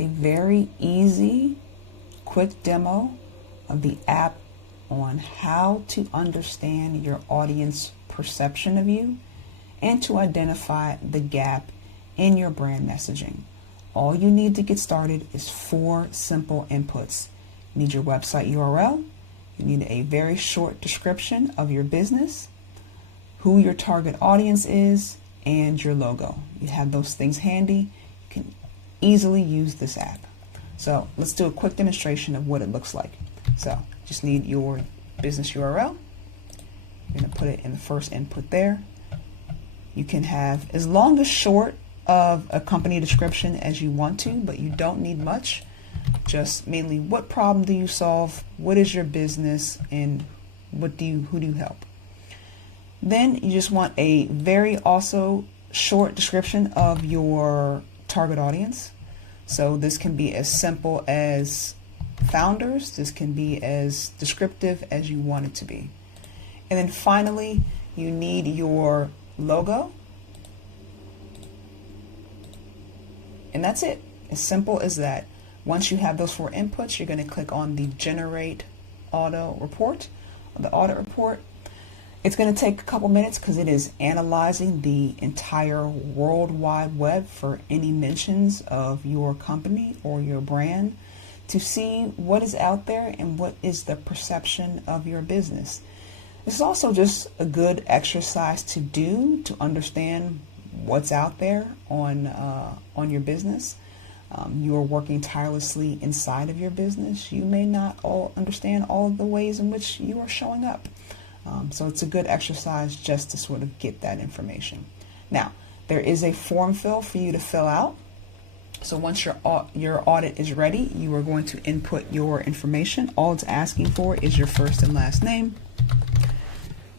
a very easy, quick demo of the app on how to understand your audience perception of you and to identify the gap in your brand messaging. All you need to get started is 4 simple inputs. You need your website URL, you need a very short description of your business, who your target audience is, and your logo. You have those things handy, you can easily use this app. So let's do a quick demonstration of what it looks like. So just need your business URL. You're going to put it in the first input there. You can have as long as short of a company description as you want to, but you don't need much. Just mainly, what problem do you solve? What is your business, and who do you help? Then you just want a very also short description of your target audience. So this can be as simple as founders. This can be as descriptive as you want it to be. And then finally, you need your logo. And that's it. As simple as that. Once you have those 4 inputs, you're going to click on the Generate Auto Report, or the Audit Report. It's going to take a couple minutes because it is analyzing the entire World Wide Web for any mentions of your company or your brand to see what is out there and what is the perception of your business. This is also just a good exercise to do to understand what's out there on your business. You are working tirelessly inside of your business. You may not all understand all of the ways in which you are showing up. So it's a good exercise just to sort of get that information. Now, there is a form fill for you to fill out. So once your audit is ready, you are going to input your information. All it's asking for is your first and last name.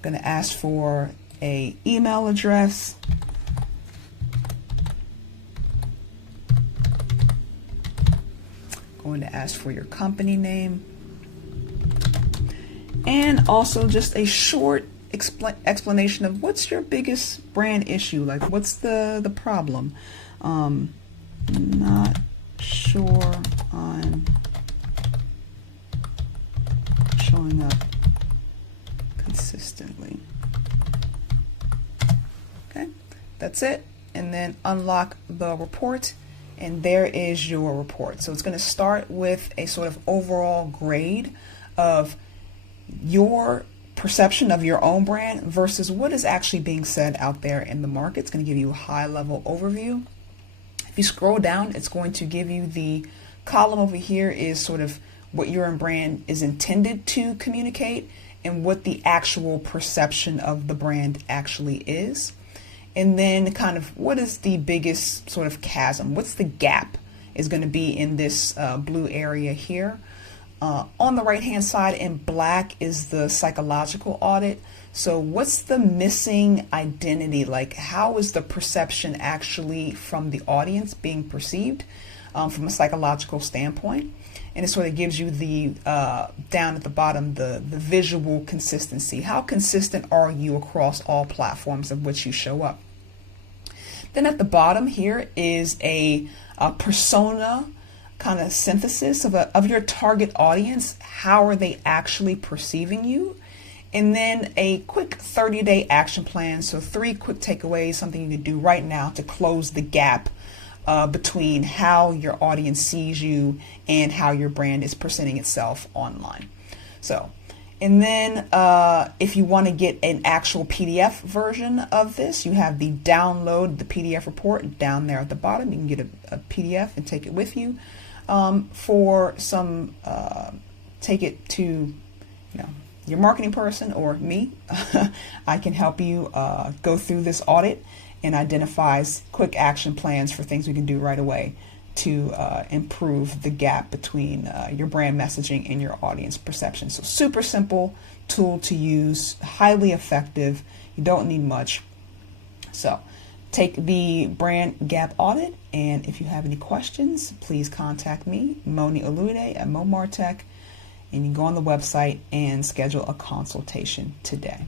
Going to ask for an email address. Going to ask for your company name. And also just a short explanation of what's your biggest brand issue, like what's the problem. Not sure I'm showing up consistently. Okay, that's it. And then unlock the report, and there is your report. So it's going to start with a sort of overall grade of your perception of your own brand versus what is actually being said out there in the market. It's going to give you a high-level overview. If you scroll down, it's going to give you the column over here is sort of what your brand is intended to communicate and what the actual perception of the brand actually is. And then kind of what is the biggest sort of chasm? What's the gap is going to be in this blue area here. On the right hand side in black is the psychological audit. So what's the missing identity? Like, how is the perception actually from the audience being perceived from a psychological standpoint? And it sort of gives you the down at the bottom the visual consistency. How consistent are you across all platforms of which you show up? Then at the bottom here is a persona kind of synthesis of your target audience. How are they actually perceiving you? And then a quick 30-day action plan. So 3 quick takeaways, something you can do right now to close the gap between how your audience sees you and how your brand is presenting itself online. So, and then if you want to get an actual PDF version of this, you have the download the PDF report down there at the bottom. You can get a PDF and take it with you. For some, take it to, your marketing person or me. I can help you go through this audit and identifies quick action plans for things we can do right away to improve the gap between your brand messaging and your audience perception. So super simple tool to use, highly effective. You don't need much. So take the BrandGap audit, and if you have any questions, please contact me, Moni Olude at MO MarTech, and you can go on the website and schedule a consultation today.